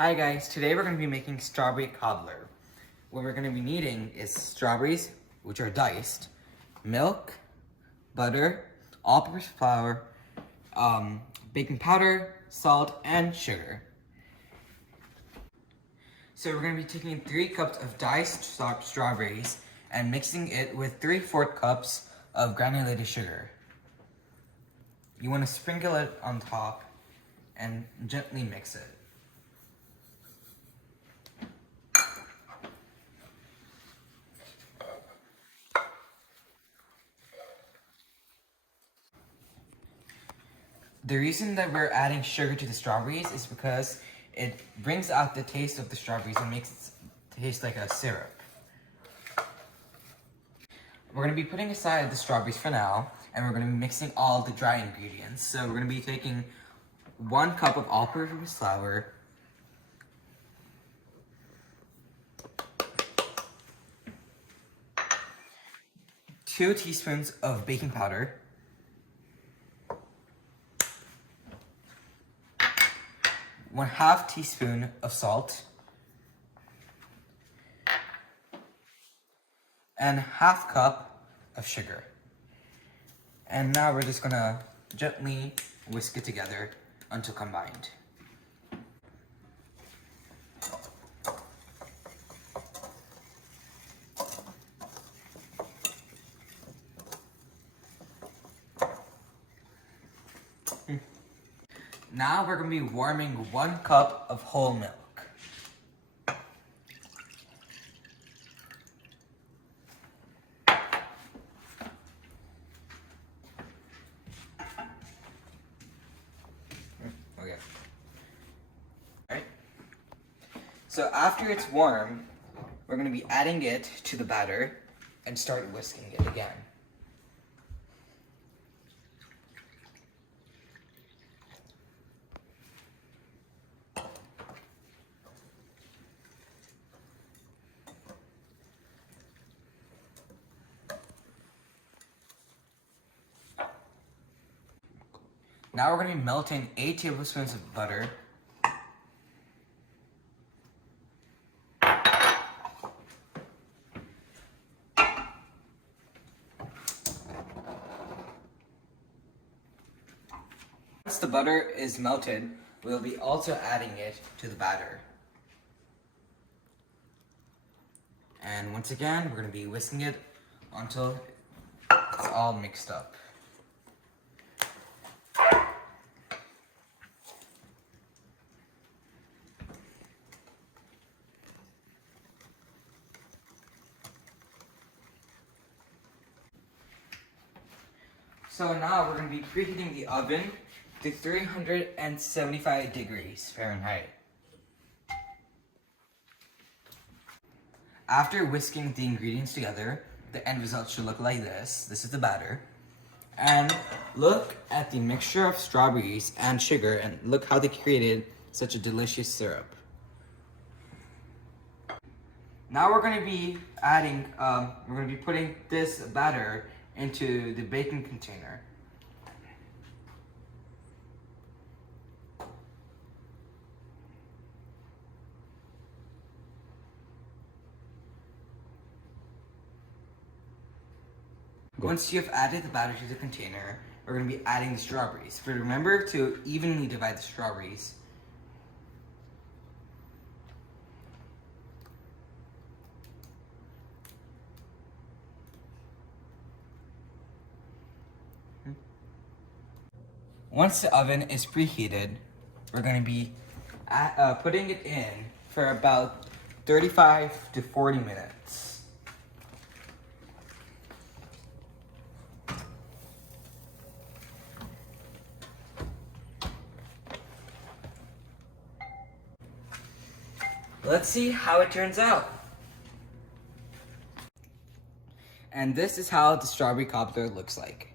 Hi guys, today we're going to be making strawberry cobbler. What we're going to be needing is strawberries, which are diced, milk, butter, all-purpose flour, baking powder, salt, and sugar. So we're going to be taking 3 cups of diced strawberries and mixing it with 3/4 cups of granulated sugar. You want to sprinkle it on top and gently mix it. The reason that we're adding sugar to the strawberries is because it brings out the taste of the strawberries and makes it taste like a syrup. We're going to be putting aside the strawberries for now, and we're going to be mixing all the dry ingredients. So we're going to be taking 1 cup of all-purpose flour, 2 teaspoons of baking powder, 1/2 teaspoon of salt, and 1/2 cup of sugar. And now we're just gonna gently whisk it together until combined. Now we're going to be warming 1 cup of whole milk. Okay. Alright. So after it's warm, we're going to be adding it to the batter and start whisking it again. Now we're going to be melting 8 tablespoons of butter. Once the butter is melted, we'll be also adding it to the batter. And once again, we're going to be whisking it until it's all mixed up. So now we're going to be preheating the oven to 375 degrees Fahrenheit. After whisking the ingredients together, the end result should look like this. This is the batter. And look at the mixture of strawberries and sugar, and look how they created such a delicious syrup. Now we're going to be putting this batter into the baking container. Once you have added the batter to the container, we're going to be adding the strawberries. But remember to evenly divide the strawberries. Once the oven is preheated, we're going to be putting it in for about 35 to 40 minutes. Let's see how it turns out. And this is how the strawberry cobbler looks like.